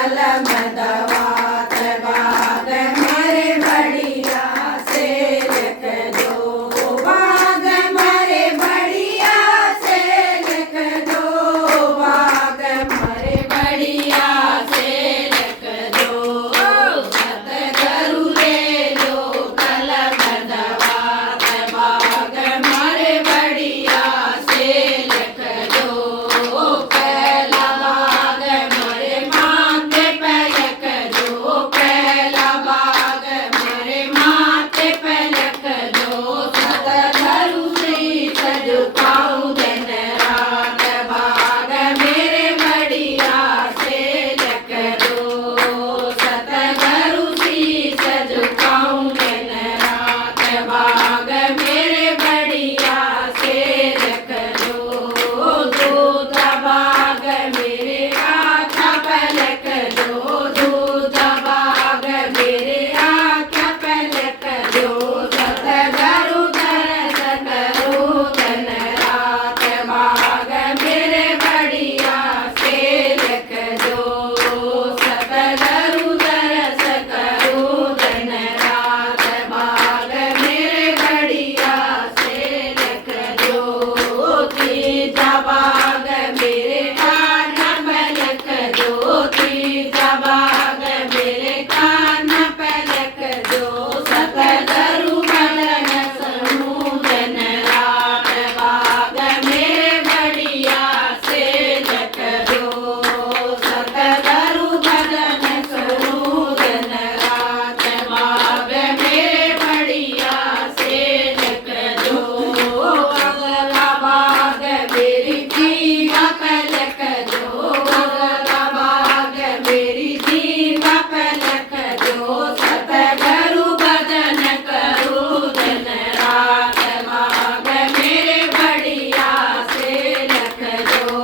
कलम दवात बाग मारे बढ़िया से लिख दो, बाग मारे बढ़िया से लिख दो, बाग मारे बढ़िया से लिख दो। सतगुरु ले लो कलम दवात बाग मारे बढ़िया से लिख दो। पहला बाग मारे माथे पे लिख दो, पहला बाग मारे माथे पे लिख दो। सतगुरु श्री सजुकाऊ दिन रात बाग मेरे बढ़िया से लिख दो। सतगुरु श्री सजुकाऊ दिन रात बाग मेरे बढ़िया से लिख दो। दूध बाग मेरे आँखों पे लिख दो, दूध बाग मेरे आँखों पे लिख दो। सतगुरु दर्श करो दिन रात बाग मेरे बढ़िया से लिख दो। सतगुरु दर्श करो दिन रात बाग मेरे बढ़िया से लिख दो। तीजा बाग मेरे कान पे लिख दो, तीजा बाग मेरे कान पे लिख दो। सतगुरु भजन सुनो दिन रात बाग मेरे बढ़िया से लिख दो। सतगुरु भजन सुनो दिन रात बाग मेरे बढ़िया से लिख दो। अगला बाग मेरी जीवा पे लिख दो, अगला बाग मेरी जीवा पे लिख दो। सतगुरु भजन करो दिन रात बाग मेरे बढ़िया से लिख दो।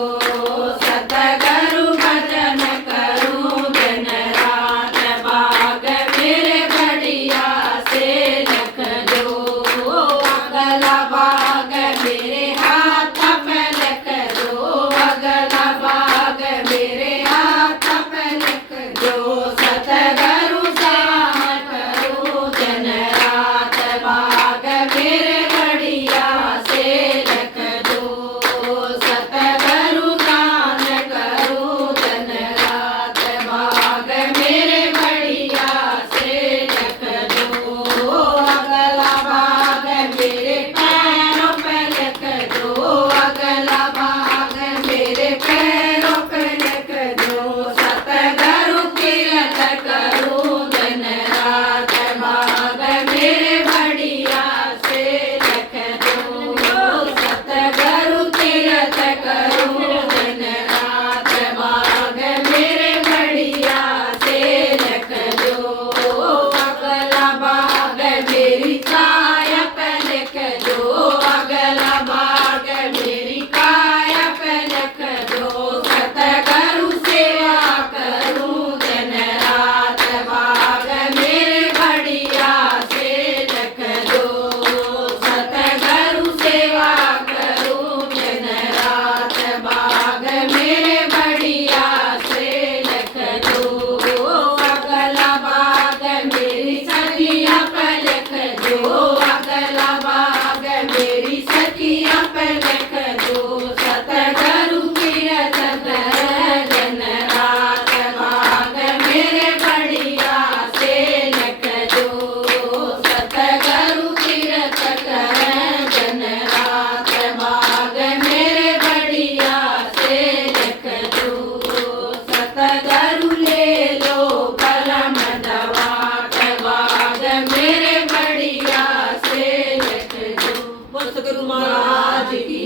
सतगुरु भजन करो दिन रात बाग मेरे बढ़िया से लिख दो। अगला बाग मेरे हाथ पे लिख दो, अगला बाग मेरे हाथ पे लिख दो। सतगुरु सेवा करो दिन रात बाग मेरे बढ़िया से लिख दो। सतगुरु दान करो दिन रात बाग मेरे बढ़िया से लिख दो। अगला बाग मेरे पैरों पे लिख दो, अगला बाग मेरे पैरों पे लिख दो। सतगुरु तीरथ करो दिन रात बाग मेरे बढ़िया से लिख दो। सतगुरु तीरथ करो दिन रात बाग मेरे बढ़िया से लिख दो। अगला बाग मेरी काया पे लिख दो, अगला बाग मेरी काया पे लिख दो। सतगुरु सेवा करो दिन रात बाग मेरे बढ़िया से लिख दो। सतगुरु सेवा करो दिन रात बाग मेरे बढ़िया से लिख दो। अगला बाग मेरी सखिया पे लिख दो, अगला बाग मेरी सखिया पे लिख दो। सतगुरु तीरथ कर दिन रात बाग मेरे बढ़िया से लिख दो। सतगुरु तीरथ कर दिन रात बाग मेरे बढ़िया से लिख दो। सतगुरु ले लो कलम दवात बाग मेरे बढ़िया से लिख दो। बोल सतगुरु महाराज की